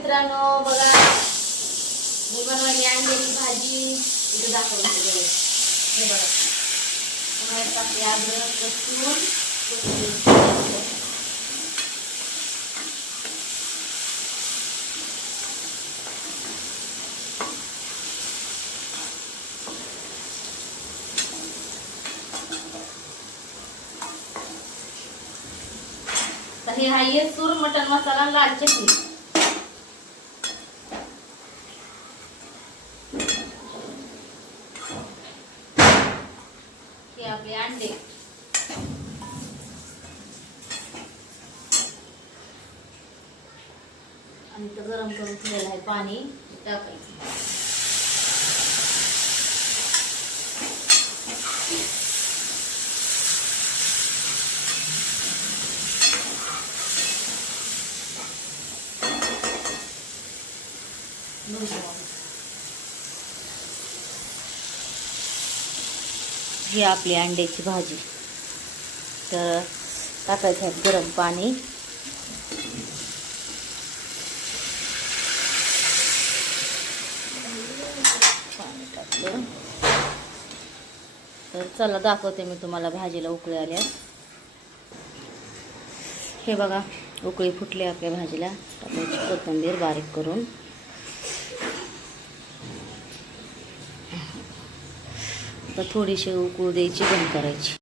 मित्रांनो बघा. मी बनवायची अंड्याची भाजी. इथं दाखवते हे बघा. त्याच्यात टाकले अद्रक लसूण हे हा सूर मटन मसाला लाल चटणी. हे आपले अंडे. आणि तर गरम करून ठेवलेलं आहे पाणी टाकायचं. ही आपली अंड्याची भाजी. तर टाकायचं आहे गरम पाणी. पाणी टाकलं. तर चला दाखवते मी तुम्हाला भाजीला उकळी आल्यास. हे बघा उकळी फुटली आपल्या भाजीला. टाकायची कोथिंबीर बारीक करून. आता थोडीशी उकळू द्यायची बंद करायची